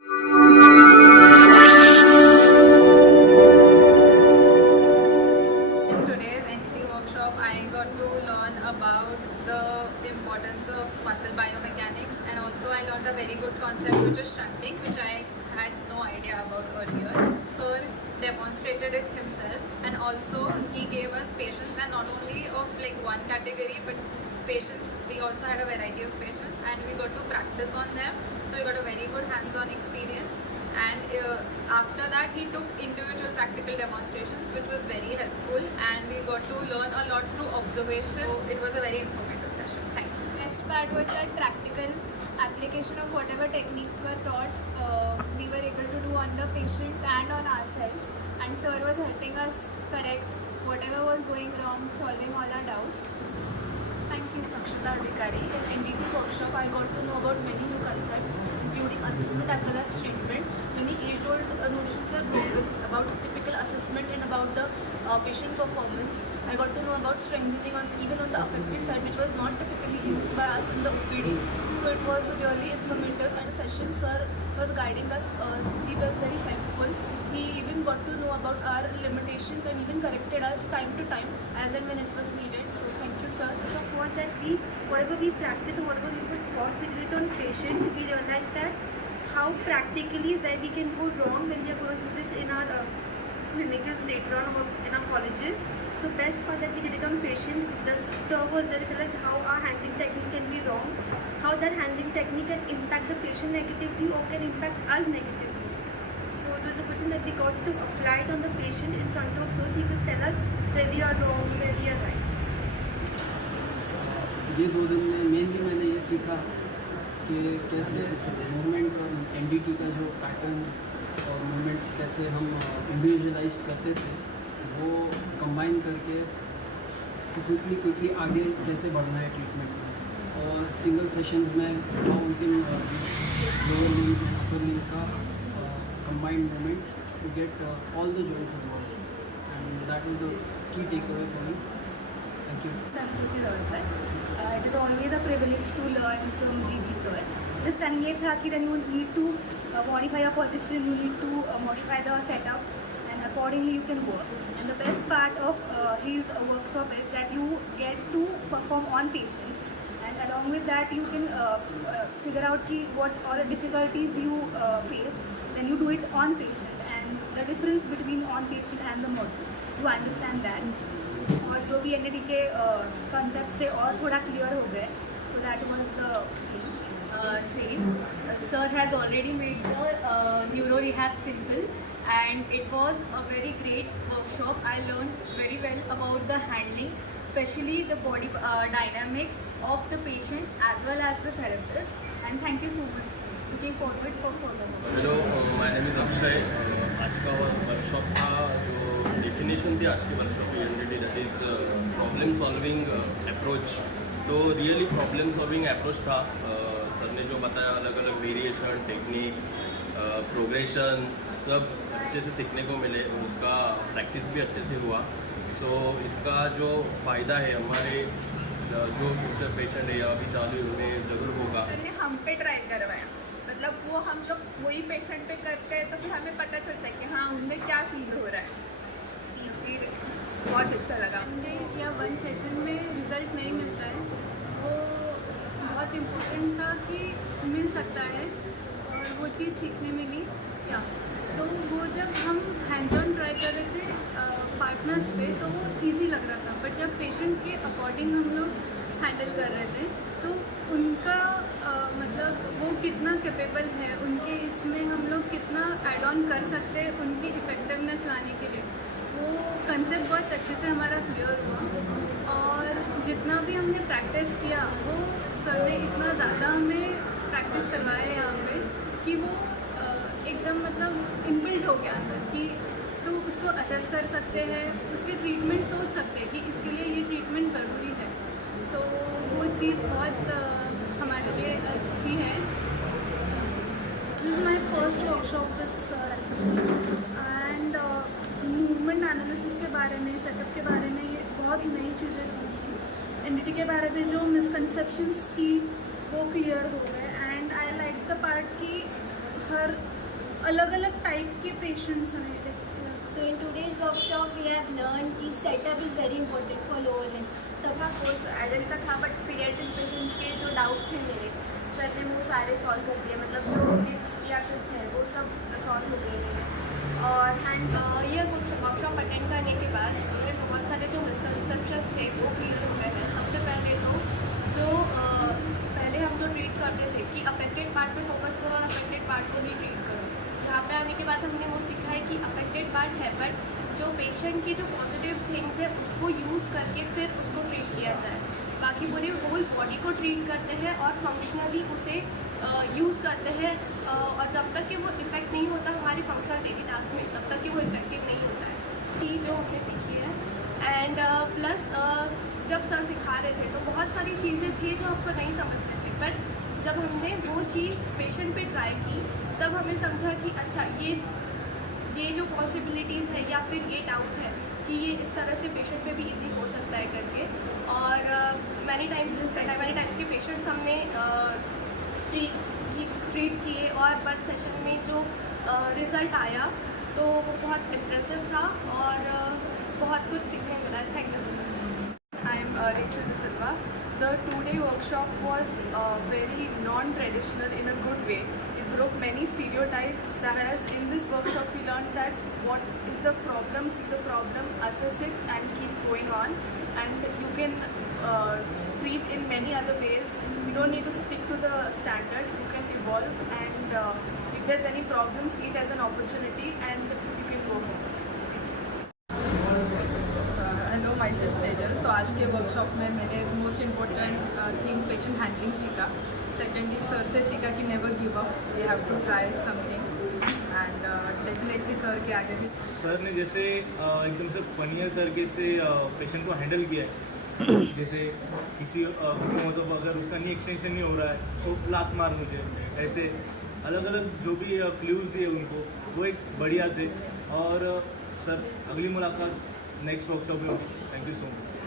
In today's NTT workshop, I got to learn about the importance of muscle biomechanics, and also I learned a very good concept which is shunting, which I had no idea about earlier. Sir demonstrated it himself, and also he gave us patients, and not only of like one category but patients. We also had a variety of patients and we got to practice on them, so we got a very good hands-on experience. And after that he took individual practical demonstrations, which was very helpful, and we got to learn a lot through observation. So it was a very informative session. Thank you. Best part was that practical application of whatever techniques were taught, we were able to do on the patients and on ourselves, and sir was helping us correct whatever was going wrong, solving all our doubts. Thank you. Akshata Adhikari. In NDT workshop, I got to know about many new concepts, including assessment as well as treatment. Many age-old notions are broken about typical assessment and about the patient performance. I got to know about strengthening even on the affected side, which was not typically used by us in the OPD. So it was really informative, and the session sir was guiding us. He was very helpful. He even got to know about our limitations and even corrected us time to time as and when it was needed. So thank you, sir. So was that whatever we practice and whatever we were taught, we did it on patient. We realized that how practically where we can go wrong when we are going to do this in our clinicals later on or in our colleges. So best part that we did it on patient. The sir was there to tell us how our handling technique can be wrong, how that handling technique can impact the patient negatively or can impact us negatively. So it was a good thing that we got to apply it on the patient in front of so he could tell us where we are wrong, where we are right. ये 2 दिन में mainly मैंने ये सीखा कि कैसे movement और NDT का जो पैटर्न और मूवमेंट कैसे हम इंडिविजुअलाइज्ड करते थे, वो कंबाइन करके क्विकली आगे कैसे बढ़ना है ट्रीटमेंट में, और सिंगल सेशंस में counting lower limb and upper limb का combined movements to get all the joints involved, and that was the key takeaway for me. Thank you. It is always a privilege to learn from GB sir. This time ये था कि then you need to modify your position, you need to modify the setup, and accordingly you can work. And the best part of his workshop is that you get to perform on patients, and along with that you can figure out कि what all the difficulties you face. Then you do it on patient, and the difference between on patient and the model, you understand that. और जो भी ND के concepts थे और थोड़ा clear हो गए. So that was the thing. Says sir has already made the neuro rehab simple, and it was a very great workshop. I learned very well about the handling, especially the body dynamics of the patient as well as the therapist. And thank you so much. Looking forward for further. Hello, my name is Akshay. आज का workshop का जो definition थी आज की workshop की NDT, that is problem solving approach. तो really problem solving approach था. सर ने जो बताया, अलग अलग वेरिएशन, टेक्निक, प्रोग्रेशन, सब अच्छे से सीखने को मिले. उसका प्रैक्टिस भी अच्छे से हुआ. सो इसका जो फ़ायदा है हमारे जो फ्यूचर पेशेंट है या अभी चालू उन्हें ज़रूर होगा. हम पे ट्राई करवाया, मतलब वो हम लोग वही पेशेंट पे करते हैं, तो फिर हमें पता चलता है कि हाँ उनमें क्या फील हो रहा है. इसलिए बहुत अच्छा लगा. मुझे या वन सेशन में रिजल्ट नहीं मिलता है, वो बहुत इम्पोर्टेंट था कि मिल सकता है, और वो चीज़ सीखने मिली क्या. तो वो जब हम हैंड्स ऑन ट्राई कर रहे थे पार्टनर्स पे, तो वो इजी लग रहा था, बट जब पेशेंट के अकॉर्डिंग हम लोग हैंडल कर रहे थे, तो उनका मतलब वो कितना कैपेबल है, उनके इसमें हम लोग कितना ऐड ऑन कर सकते हैं उनकी इफेक्टिवनेस लाने के लिए, वो कंसेप्ट बहुत अच्छे से हमारा क्लियर हुआ. और जितना भी हमने प्रैक्टिस किया, वो सर ने इतना ज़्यादा हमें प्रैक्टिस करवाया यहाँ पे कि वो एकदम मतलब इनबिल्ट हो गया अंदर कि तो उसको असेस कर सकते हैं, उसके ट्रीटमेंट सोच सकते हैं कि इसके लिए ये ट्रीटमेंट ज़रूरी है. तो वो चीज़ बहुत हमारे लिए अच्छी है. This is my first workshop with sir actually, and movement analysis के बारे में, सेटअप के बारे में ये बहुत नई चीज़ें सीखी. एनडीटी के बारे में जो मिसकंसेप्शंस थी वो क्लियर हो गए, and I like the part कि हर अलग अलग टाइप के पेशेंट्स हैं। So in today's workshop we have learned कि setup is very important for lower limb. सबका कोर्स एडल्ट का था बट पीडियाट्रिक पेशेंट्स के जो डाउट थे मेरे सर ने वो सारे सॉल्व कर दिए, मतलब जो मिथ्स या फिर थे वो सब सॉल्व हो गए मेरे। और हैंड्स ये वर्कशॉप अटेंड करने के बाद मेरे बहुत सारे जो मिसकंसेप्शंस थे वो क्लियर हो गए हैं। सबसे पहले तो जो पहले हम जो ट्रीट करते थे कि अफेक्टेड पार्ट पे फोकस करो और अफेक्टेड पार्ट को ही ट्रीट करो, यहाँ पे आने के बाद हमने वो सीखा है कि अफेक्टेड पार्ट है बट जो पेशेंट की जो पॉजिटिव थिंग्स है उसको यूज़ करके फिर उसको ट्रीट किया जाए। बाकी पूरी होल बॉडी को ट्रीट करते हैं और फंक्शनली उसे यूज़ करते हैं और जब तक कि वो इफेक्ट नहीं होता हमारी फंक्शनल डेली टास्क में तब तक कि वो इफेक्टिव नहीं होता है। कि जो हमने सीखी है एंड प्लस जब सर सिखा रहे थे तो बहुत सारी चीज़ें थी जो हमको नहीं समझते थे बट जब हमने वो चीज़ पेशेंट पे ट्राई की तब हमें समझा कि अच्छा ये जो पॉसिबिलिटीज़ है या फिर ये डाउट है कि ये इस तरह से पेशेंट पे भी इजी हो सकता है करके। और मैनी टाइम्स के पेशेंट्स हमने ट्रीट किए और बस सेशन में जो रिज़ल्ट आया तो वो बहुत इम्प्रेसिव था और बहुत कुछ सीखने मिला। Thank you so much. I am Rachel De Silva. The 2-day workshop was very non-traditional in a good way. It broke many stereotypes. Whereas in this workshop we learned that what is the problem, see the problem, assess it and keep going on. And you can treat in many other ways. You don't need to stick to the standard. You can evolve and if there's any problem, see it as an opportunity and you can go forward. Hello my self Tejal. तो आज के workshop में मैंने most important thing patient handling सीखा। Secondly sir से सीखा कि never give up, we have to try something and definitely sir के आगे भी। सर ने जैसे एकदम से फनियर तरीके से पेशेंट को हैंडल किया है। जैसे किसी मतलब अगर उसका नी एक्सटेंशन नहीं हो रहा है तो लात मार मुझे, ऐसे अलग अलग जो भी क्लूज़ दिए उनको वो एक बढ़िया थे। और सर अगली मुलाकात नेक्स्ट वर्कशॉप में होगी। Thank you so much.